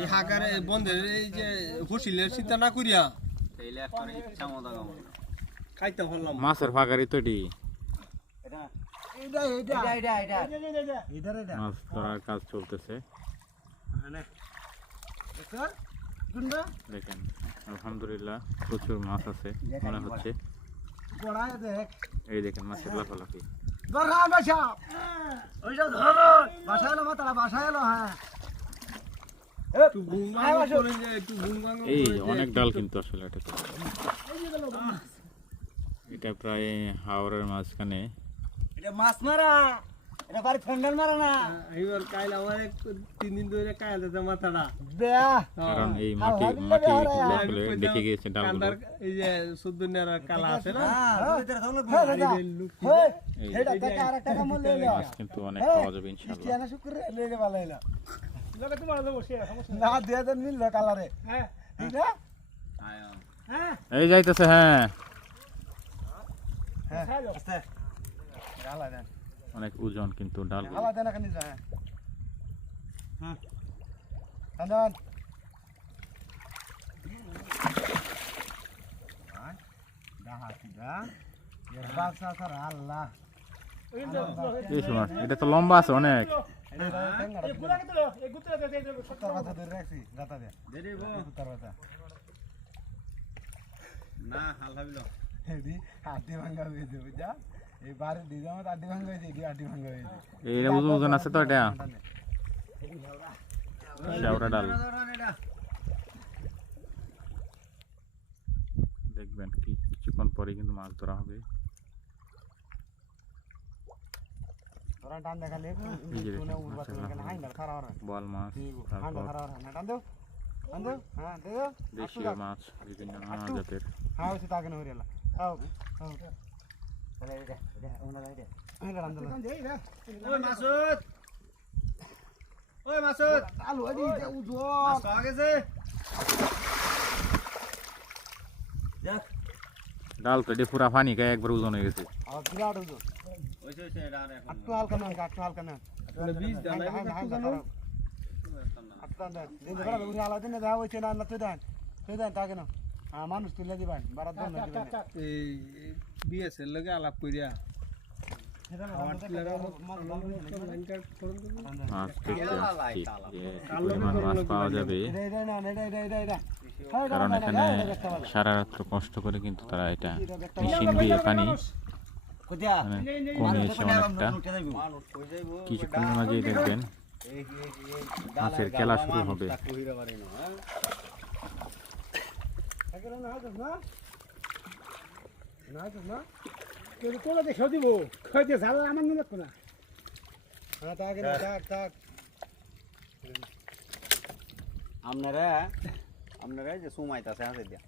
এই হাগারে বন্ধের এই যে হুশিলের চিন্তা না করিয়া তাইলে একটা ইচ্ছা মতো গামো খাইতে পারলাম মাছের ফাঁকারি তো এটি মাছ ধরার কাজ চলতেছে দেখেন আলহামদুলিল্লাহ প্রচুর মাছ আছে মনে হচ্ছে এই দেখেন মাছের লাফালাফি এই অনেক ডাল কিন্তু আসলে এটা প্রায় হাওড়ের মাঝখানে মাছ মারা এটা বাড়ি ফ্যান্ডাল মারা না এইবার কাইল আমার 3 দিন ধরে কাইল দিতে মাথাটা কারণ এই মাটি আসলে দেখে গিয়েছে ডালগুলো এই যে সুদুনিয়ার কালা আছে না মাছ কিন্তু অনেক পাওয়া যাবে ইনশাআল্লাহ এই যাইতেছে অনেক ওজন কিন্তু ডাল এটা তো লম্বা আছে অনেক না হাল ভাবিল আড্ডি ভাঙ্গা হয়েছে বুঝা এই বারে ডিজামত আড্ডি ভাঙ্গা হয়েছে এটি আড্ডি ভাঙ্গা হয়েছে এইটা ওজন আছে তো এটা শেওড়া ডাল দেখবেন কি কিছুক্ষণ পরে কিন্তু মাছ ধরা হবে বোয়াল মাছ দেশীয় মাছ বিভিন্ন নানা জাতের ডাল তো এটা পুরা পানি গায়ে একবার ওজন হয়ে গেছে মানুষ তুলে দিবেন বিএসএর লগে আলাপ করিয়া মাছ পাওয়া যাবে কারণ এখানে সারা রাত্র কষ্ট করে কিন্তু তারা এটা মেশিন দিয়ে পানি কমিয়েছে অনেকটা কিছুক্ষণের মাঝেই দেখবেন মাছের খেলা শুরু হবে দেখেও দিব খাইতে ঝাল আমার নিলে না আপনারা যে সুমাইতাছে আছে দিয়া